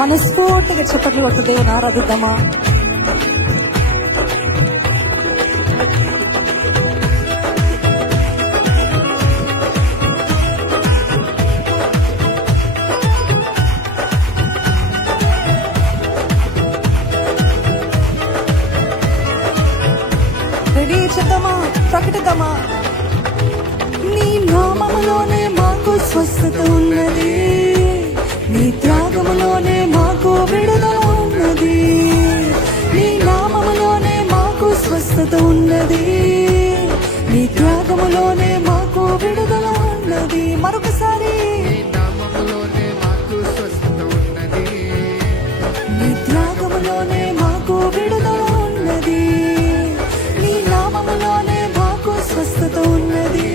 మనస్ఫూర్తిగా చెప్పట్లు కొడుతూ దేవుని ఆరాధిద్దామా? రెడీ, చెప్దామా, ప్రకటిద్దామా? నీ నామములోనే మాకు స్వస్థత ఉన్నది, నీ త్యాగములోనే మాకు విడుదల ఉన్నది, నీ నామములోనే మాకు స్వస్థత ఉన్నది, నీ త్యాగములోనే మాకు విడుదల ఉన్నది. మరొకసారి, నీ త్యాగములోనే మాకు విడుదల ఉన్నది, నీ నామములోనే మాకు స్వస్థత ఉన్నది,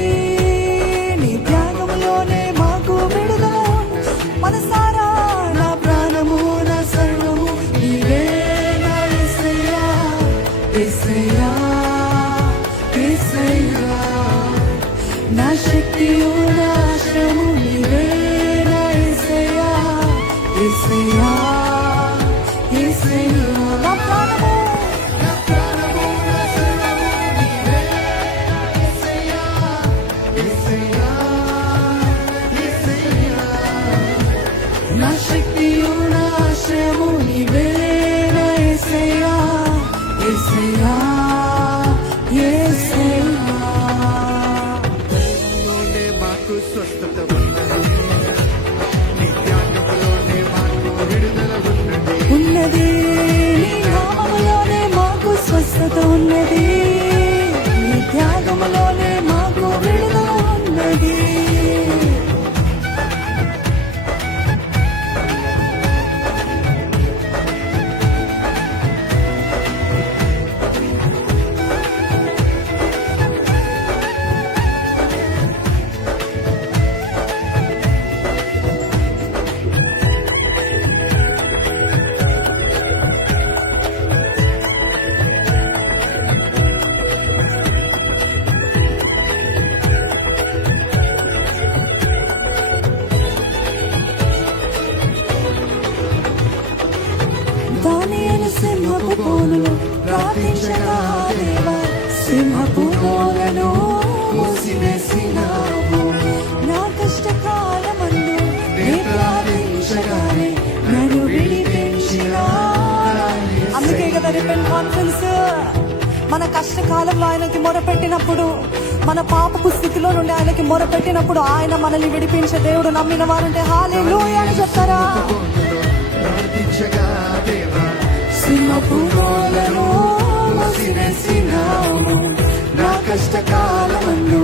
నీ త్యాగములోనే మాకు విడుదల. మనసారా నా ప్రాణము నా సర్వము నీవే నా యేసయ్యా, యేసయ్యా, యేసయ్యా, నా శక్తియు నా ఆశ్రయము నీవే నా యేసయ్యా, యేసయ్యా, యేసయ్యా, నా ప్రాణము నా సర్వము నీవే యేసయ్యా, యేసయ్యా, యేసయ్యా, నా శక్తియు నా ఆశ్రయము నీవే నా యేసయ్యా, యేసయ్యా, యేసయ్యా. మాకు స్వస్థత ఉన్నది, నీ త్యాగములోనే మాకు విడుదల ఉన్నది, నీ నామములోనే మాకు స్వస్థత ఉన్నది, నీ త్యాగములోనే మాకు విడుదల ఉన్నది. దానియేలు సింహపు బోనులో ప్రార్థించగా దేవా, సింహపు బోనులను మూసివేసినావు. నా కష్టకాలమందు నే ప్రార్థించగానే నన్ను విడిపించినావు. అందుకే కదా రిపెంట్ కాన్ఫరెన్స్. మన కష్టకాలంలో ఆయనకి మొరపెట్టినప్పుడు, మన పాపపు స్థితిలో నుండి ఆయనకి మొరపెట్టినప్పుడు ఆయన మనల్ని విడిపించే దేవుడు. నమ్మిన వారంటే హల్లెలూయా అని చెప్తారా? సింహపు బోనులను మూసివేసినావు. నా కష్టకాలమందు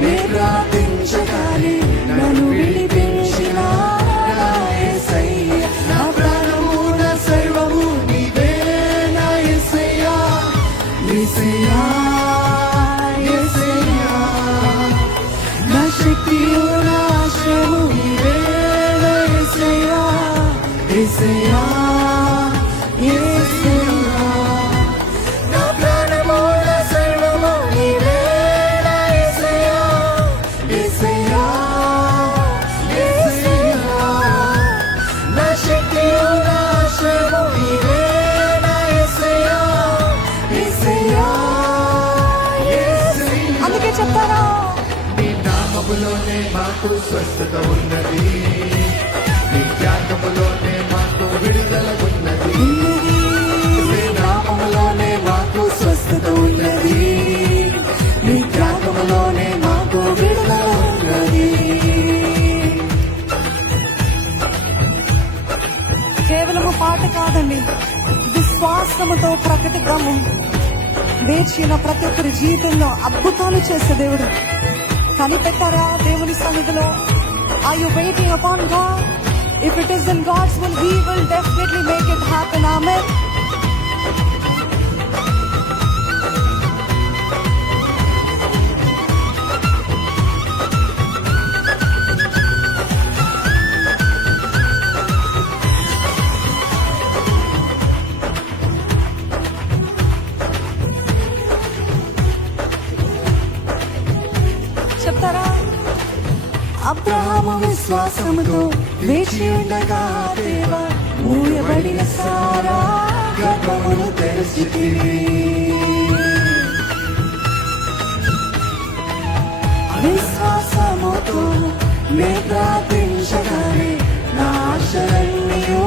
నే ప్రార్థించగానే నన్ను విడిపించినావు. యేసయ్యా, నా ప్రాణము నా సర్వము నీవే నా యేసయ్యా, యేసయ్యా, యేసయ్యా, నా శక్తియు నా ఆశ్రయము నీవే నా యేసయ్యా, యేసయ్యా, యేసయ్యా, నా ప్రాణము నా సర్వము నీవే నా యేసయ్యా, యేసయ్యా, యేసయ్యా, నా శక్తియు నా ఆశ్రయము నీవే నా యేసయ్యా, యేసయ్యా, యేసయ్యా. అందుకే చెప్తారా? నీ నామములోనే మాకు స్వస్థత ఉన్నది, నీ త్యాగములోనే మాకు విడుదల ఉన్నది, నీ నామములోనే మాకు స్వస్థత ఉన్నది, నీ త్యాగములోనే మాకు విడుదల ఉన్నది. కేవలము పాట కాదండి, విశ్వాసముతో ప్రకటిద్దాము. వేచిన ప్రతి ఒక్కరి జీవితంలో అద్భుతాలు చేసే దేవుడు. కనిపెట్టారా దేవుని సన్నిధిలో? Are you waiting upon God? If it is in God's will, He will definitely make it happen. Amen. Abraham విశ్వాసముతో వేచి ఉండగా దేవా మూయబడిన సారా గర్భమును తెరిచితివి. విశ్వాసముతో నే ప్రార్థించగానే నా ఆశలన్నీయు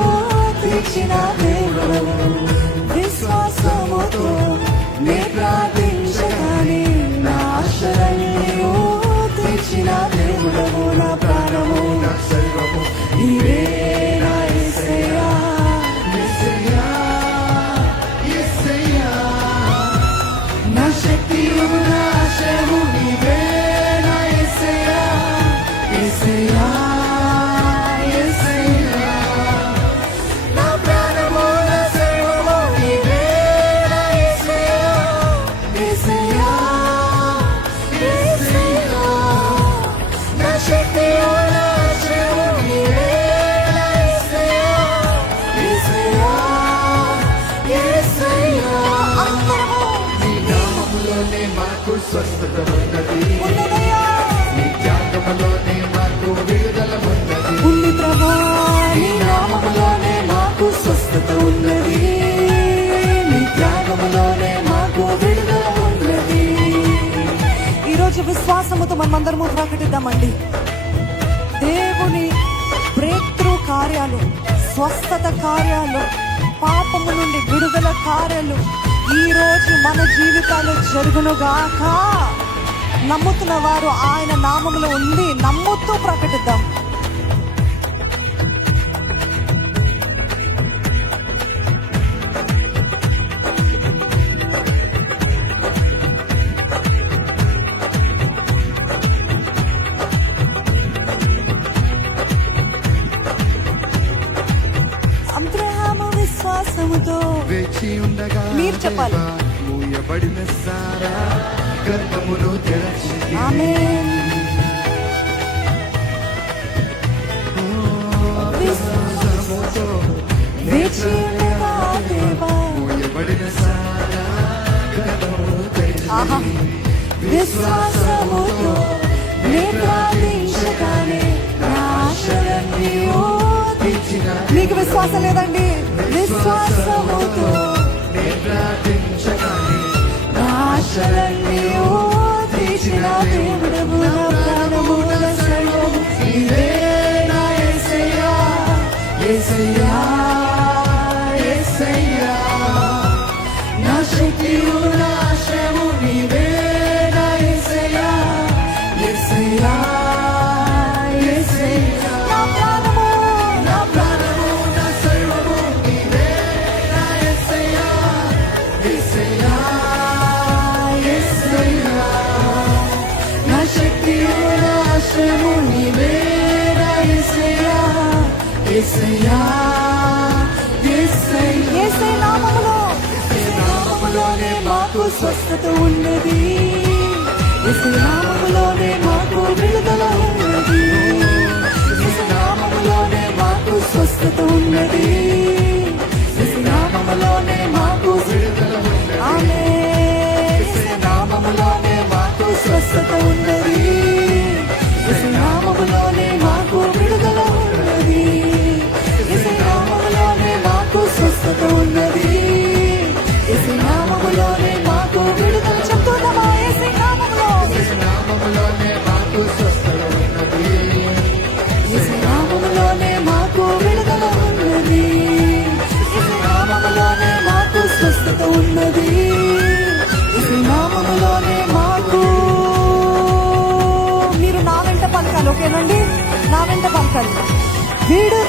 తీర్చిన దేవుడవు. విశ్వాసముతో నే ప్రార్థించగానే నా ఆశలన్నీయు తీర్చిన దేవుడవు. నా ప్రాణము నా సర్వము నీవే నా యేసయ్యా. యేసయ్యా, యేసయ్యా. నా శక్తియు నా ఆశయము నీవే నా యేసయ్యా. యేసయ్యా, యేసయ్యా. నా ప్రాణము నా సర్వము నీవే నా యేసయ్యా. యేసయ్యా, యేసయ్యా. నా శక్తియు నా ఆశయము నీవే నా యేసయ్యా. యేసయ్యా, యేసయ్యా. అందరము నీ నామములోనే మాకు స్వస్థత ఉన్నది. ఉన్నదయ్యా. నీ త్యాగములోనే మాకు విడుదల ఉన్నది. ఉంది ప్రభా, నీ నామములోనే మాకు స్వస్థత ఉన్నది. నీ త్యాగములోనే మాకు విడుదల ఉన్నది. ఈరోజు విశ్వాసముతో మనమందరము ప్రకటిద్దామండి. దేవుని బ్రేక్ త్రూ కార్యాలు, స్వస్థత కార్యాలు, పాపము నుండి విడుదల కార్యాలు ఈ రోజు మన జీవితాలు జరుగునుగాక. నమ్ముతున్న వారు ఆయన నామములో ఉంది నమ్ముతూ ప్రకటిద్దాం. అబ్రహాము విశ్వాసముతో వేచి ఉండగా మీరు చెప్పాలి. దేవా మూయబడిన సారా గర్భమును తెరచితివి. ఆమేన్. విశ్వాసముతో వేచి ఉండగా దేవా. మూయబడిన సారా గర్భమును ఆహా. తెరచితివి. విశ్వాసముతో నే ప్రార్థించగానే నా ఆశలన్నీయు తీర్చిన మీకు విశ్వాసం లేదండి? విశ్వాసముతో నీ ప్రార్థించగానే నా ఆశలన్నీయు తీర్చిన దేవుడవు. నా ప్రాణము నా సర్వము నీవే నా యేసయ్యా. యేసయ్యా, యేసయ్యా. నా శక్తియు నా ఆశయము నీవే నా యేసయ్యా. యేసయ్యా, యేసయ్యా. నా ప్రాణము నా ప్రాణము నా సర్వము నీవే నా యేసయ్యా. యేసయ్యా, యేసయ్యా. నా శక్తియు నా ఆశయము నీవే నా యేసయ్యా. యేసయ్యా, యేసయ్యా. యేసయ్య నామములో, యేసయ్య నామములోనే మాకు స్వస్థత ఉన్నది. యేసయ్య నామములోనే మాకు విడుదల ఉన్నది. యేసయ్య నామములోనే మాకు స్వస్థత ఉన్నది. యేసయ్య నామములోనే మాకు విడుదల ఉన్నది. ఆమేన్. యేసయ్య నామములోనే మాకు స్వస్థత ఉన్నది. యేసయ్య నామములోనే మాకు విడుదల ఉన్నది. యేసయ్య నామములోనే మాకు స్వస్థత ఉన్నది. యేసయ్య నామములోనే మాకు విడుదల. చెప్తున్నామా? యేసయ్య నామములో, నామములోనే మాకు స్వస్థత ఉన్నది. యేసయ్య నామములోనే మాకు విడుదల ఉన్నది. యేసయ్య నామములోనే మాకు స్వస్థత ఉన్నది. యేసయ్య నామములోనే మాకు. మీరు నా వెంట పలకాలి, ఓకేనండి? నా వెంట పలకాలి. విడుదల